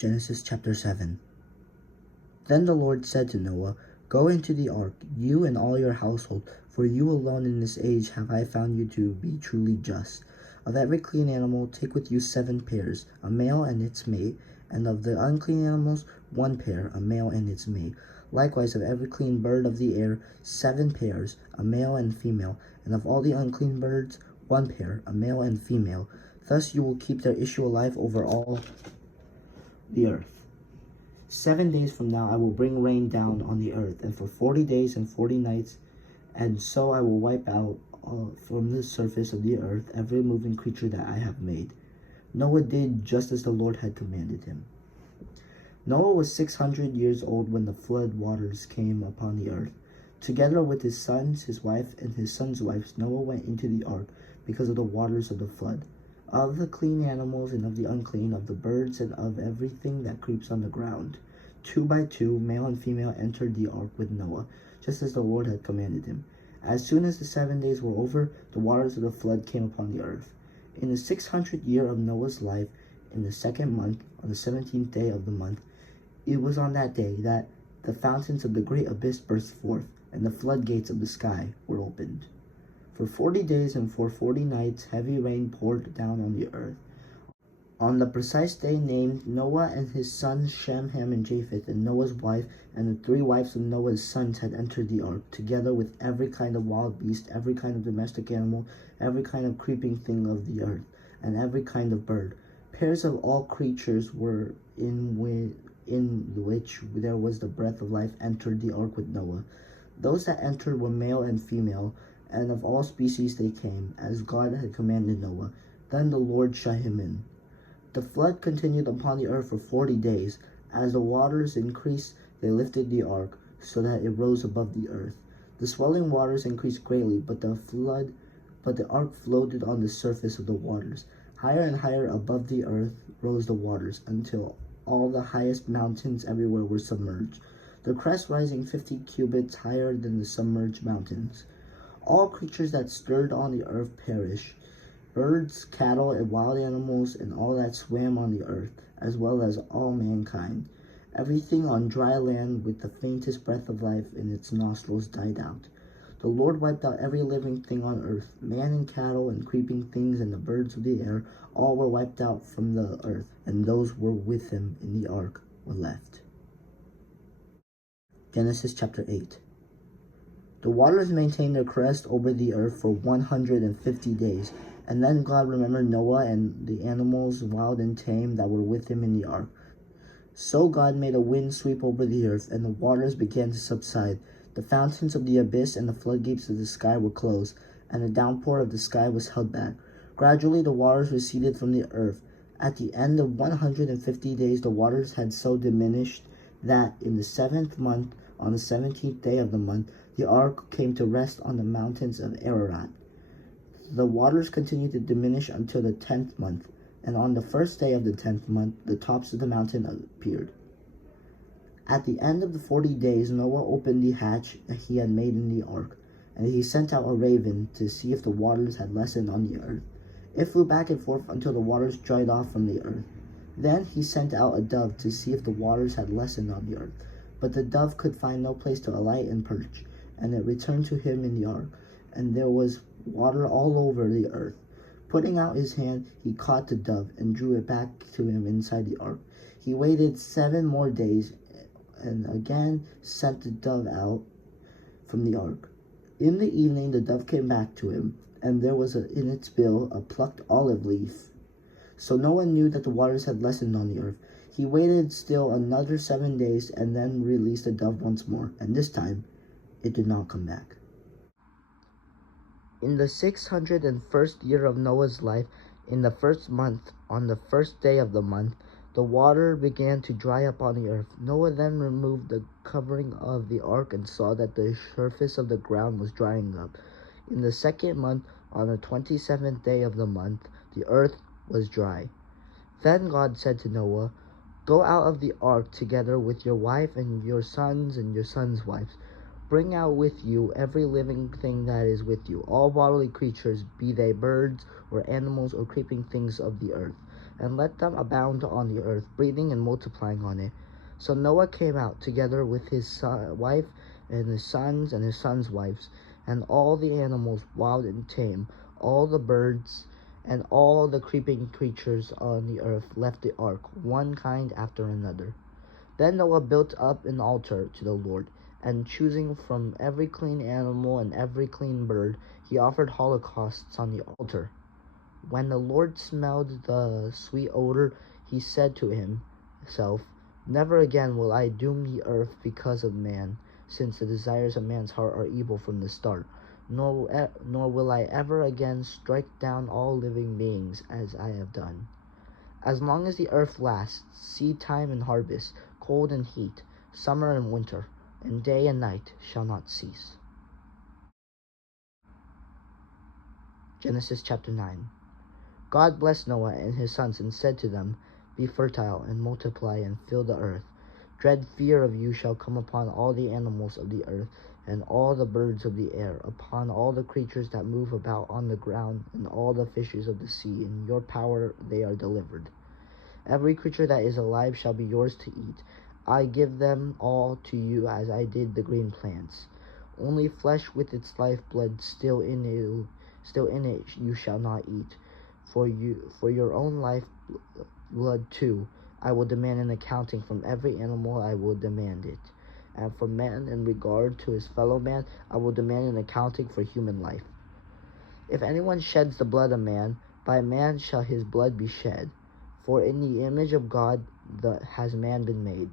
Genesis chapter 7. Then the Lord said to Noah, "Go into the ark, you and all your household, for you alone in this age have I found you to be truly just. Of every clean animal take with you 7 pairs, a male and its mate, and of the unclean animals 1 pair, a male and its mate. Likewise of every clean bird of the air 7 pairs, a male and female, and of all the unclean birds 1 pair, a male and female. Thus you will keep their issue alive over all the earth. 7 days from now I will bring rain down on the earth, and for 40 days and 40 nights, and so I will wipe out from the surface of the earth every moving creature that I have made." Noah did just as the Lord had commanded him. Noah was 600 years old when the flood waters came upon the earth. Together with his sons, his wife, and his sons' wives, Noah went into the ark because of the waters of the flood. Of the clean animals and of the unclean, of the birds and of everything that creeps on the ground, 2 by 2, male and female, entered the ark with Noah, just as the Lord had commanded him. As soon as the 7 days were over, the waters of the flood came upon the earth. In the 600th year of Noah's life, in the 2nd month, on the 17th day of the month, it was on that day that the fountains of the great abyss burst forth, and the floodgates of the sky were opened. For 40 days and for 40 nights heavy rain poured down on the earth. On the precise day named, Noah and his sons Shem, Ham, and Japheth, and Noah's wife, and the 3 wives of Noah's sons had entered the ark, together with every kind of wild beast, every kind of domestic animal, every kind of creeping thing of the earth, and every kind of bird. Pairs of all creatures were in which there was the breath of life entered the ark with Noah. Those that entered were male and female, and of all species they came, as God had commanded Noah. Then the Lord shut him in. The flood continued upon the earth for 40 days. As the waters increased, they lifted the ark, so that it rose above the earth. The swelling waters increased greatly, but the ark floated on the surface of the waters. Higher and higher above the earth rose the waters, until all the highest mountains everywhere were submerged, the crest rising 50 cubits higher than the submerged mountains. All creatures that stirred on the earth perished, birds, cattle, and wild animals, and all that swam on the earth, as well as all mankind. Everything on dry land with the faintest breath of life in its nostrils died out. The Lord wiped out every living thing on earth, man and cattle and creeping things and the birds of the air, all were wiped out from the earth, and those were with him in the ark were left. Genesis chapter 8. The waters maintained their crest over the earth for 150 days, and then God remembered Noah and the animals, wild and tame, that were with him in the ark. So God made a wind sweep over the earth, and the waters began to subside. The fountains of the abyss and the floodgates of the sky were closed, and the downpour of the sky was held back. Gradually the waters receded from the earth. At the end of 150 days, the waters had so diminished that in the 7th month, on the 17th day of the month, the ark came to rest on the mountains of Ararat. The waters continued to diminish until the 10th month, and on the 1st day of the 10th month, the tops of the mountain appeared. At the end of the 40 days, Noah opened the hatch that he had made in the ark, and he sent out a raven to see if the waters had lessened on the earth. It flew back and forth until the waters dried off from the earth. Then he sent out a dove to see if the waters had lessened on the earth. But the dove could find no place to alight and perch, and it returned to him in the ark, and there was water all over the earth. Putting out his hand, he caught the dove and drew it back to him inside the ark. He waited 7 more days and again sent the dove out from the ark. In the evening the dove came back to him, and there was in its bill a plucked olive leaf. So Noah knew that the waters had lessened on the earth. He waited still another 7 days and then released the dove once more, and this time it did not come back. In the 601st year of Noah's life, in the 1st month, on the 1st day of the month, the water began to dry up on the earth. Noah then removed the covering of the ark and saw that the surface of the ground was drying up. In the 2nd month, on the 27th day of the month, the earth was dry. Then God said to Noah, "Go out of the ark together with your wife and your sons' wives. Bring out with you every living thing that is with you, all bodily creatures, be they birds or animals or creeping things of the earth, and let them abound on the earth, breathing and multiplying on it. So Noah came out together with his wife and his sons' wives, and all the animals, wild and tame, all the birds, and all the creeping creatures on the earth left the ark, one kind after another. Then Noah built up an altar to the Lord, and choosing from every clean animal and every clean bird, he offered holocausts on the altar. When the Lord smelled the sweet odor, he said to himself, "Never again will I doom the earth because of man, since the desires of man's heart are evil from the start. Nor will I ever again strike down all living beings as I have done. As long as the earth lasts, seedtime and harvest, cold and heat, summer and winter, and day and night shall not cease." Genesis chapter 9. God blessed Noah and his sons and said to them, "Be fertile and multiply and fill the earth. Dread fear of you shall come upon all the animals of the earth and all the birds of the air, upon all the creatures that move about on the ground and all the fishes of the sea. In your power they are delivered. Every creature that is alive shall be yours to eat. I give them all to you as I did the green plants. Only flesh with its lifeblood still in it you shall not eat. For your own lifeblood too, I will demand an accounting. From every animal I will demand it. And from man in regard to his fellow man, I will demand an accounting for human life. If anyone sheds the blood of man, by man shall his blood be shed. For in the image of God has man been made.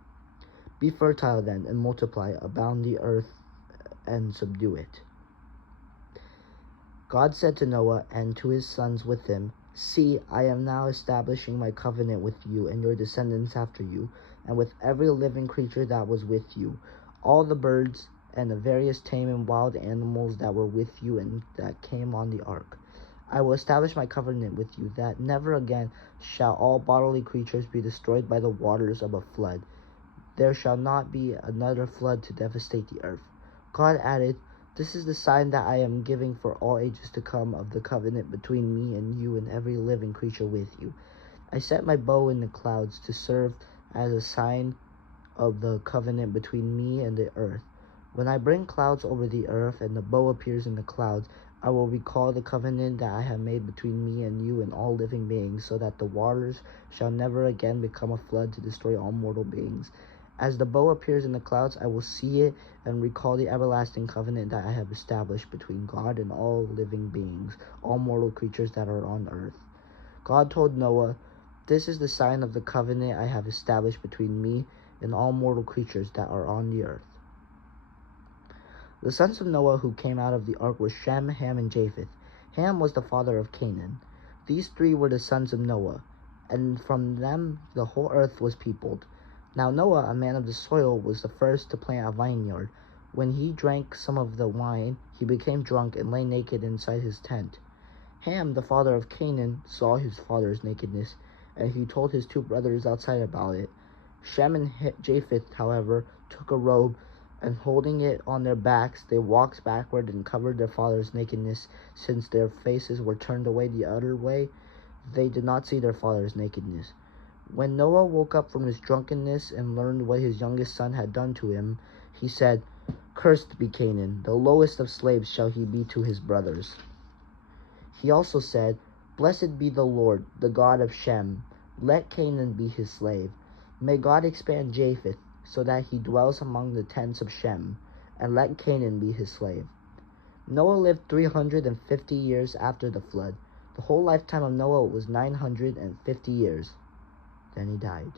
Be fertile then, and multiply, abound the earth, and subdue it." God said to Noah and to his sons with him, "See, I am now establishing my covenant with you and your descendants after you, and with every living creature that was with you, all the birds and the various tame and wild animals that were with you and that came on the ark. I will establish my covenant with you, that never again shall all bodily creatures be destroyed by the waters of a flood. There shall not be another flood to devastate the earth." God added, "This is the sign that I am giving for all ages to come of the covenant between me and you and every living creature with you. I set my bow in the clouds to serve as a sign of the covenant between me and the earth. When I bring clouds over the earth and the bow appears in the clouds, I will recall the covenant that I have made between me and you and all living beings, so that the waters shall never again become a flood to destroy all mortal beings. As the bow appears in the clouds, I will see it and recall the everlasting covenant that I have established between God and all living beings, all mortal creatures that are on earth." God told Noah, "This is the sign of the covenant I have established between me and all mortal creatures that are on the earth." The sons of Noah who came out of the ark were Shem, Ham, and Japheth. Ham was the father of Canaan. These three were the sons of Noah, and from them the whole earth was peopled. Now Noah, a man of the soil, was the first to plant a vineyard. When he drank some of the wine, he became drunk and lay naked inside his tent. Ham, the father of Canaan, saw his father's nakedness, and he told his two brothers outside about it. Shem and Japheth, however, took a robe, and holding it on their backs, they walked backward and covered their father's nakedness. Since their faces were turned away the other way, they did not see their father's nakedness. When Noah woke up from his drunkenness and learned what his youngest son had done to him, he said, "Cursed be Canaan, the lowest of slaves shall he be to his brothers." He also said, "Blessed be the Lord, the God of Shem. Let Canaan be his slave. May God expand Japheth, so that he dwells among the tents of Shem, and let Canaan be his slave." Noah lived 350 years after the flood. The whole lifetime of Noah was 950 years. Then he died.